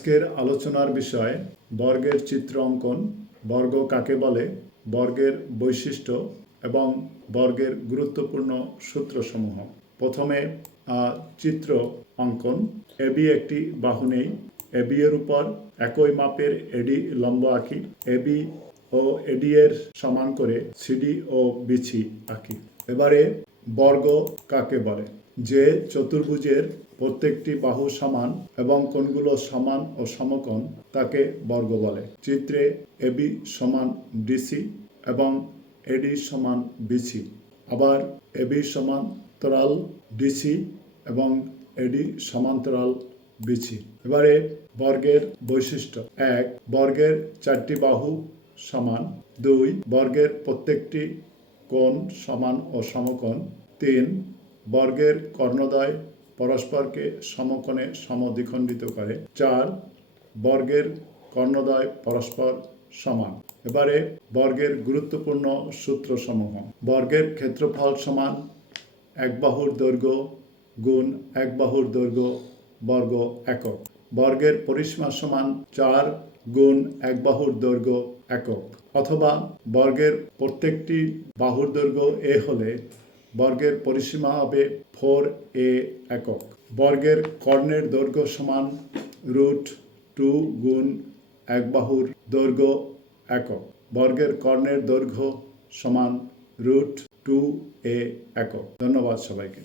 আজকের আলোচনার বিষয় বর্গের চিত্র অঙ্কন, বর্গ কাকে বলে, বর্গের বৈশিষ্ট্য এবং বর্গের গুরুত্বপূর্ণ সূত্রসমূহ। প্রথমে চিত্র অঙ্কন। এবি একটি বাহু নেই। এবি এর উপর একই মাপের এডি লম্ব আঁকি। এবি ও এডি এর সমান করে সিডি ও বিছি আঁকি। এবারে বর্গ কাকে বলে? যে চতুর্ভুজের প্রত্যেকটি বাহু সমান এবং কোনগুলো সমান ও সমকোণ তাকে বর্গ বলে। চিত্রে এবি সমান ডিসি এবং এডি সমান বিসি আবার এবি সমান্তরাল ডিসি এবং এডি সমান্তরাল বিসি এবারে বর্গের বৈশিষ্ট্য। এক, বর্গের চারটি বাহু সমান। দুই, বর্গের প্রত্যেকটি কোণ সমান ও সমকোণ। তিন বর্গের কর্ণদ্বয় পরস্পরকে সমকোণে সমদ্বিখণ্ডিত করে। চার, বর্গের কর্ণদ্বয় পরস্পর সমান। এবারে বর্গের গুরুত্বপূর্ণ সূত্র সূত্রসমূহ বর্গের ক্ষেত্রফল সমান এক বাহুর দৈর্ঘ্য গুণ এক বাহুর দৈর্ঘ্য বর্গ একক। বর্গের পরিসীমা সমান চার গুণ এক বাহুর দৈর্ঘ্য একক। অথবা বর্গের প্রত্যেকটি বাহুর দৈর্ঘ্য এ হলে বর্গের পরিসীমা হবে ফোর এ একক। বর্গের কর্ণের দৈর্ঘ্য সমান রুট টু গুণ এক বাহুর দৈর্ঘ্য একক। বর্গের কর্ণের দৈর্ঘ্য সমান রুট টু এ একক। ধন্যবাদ সবাইকে।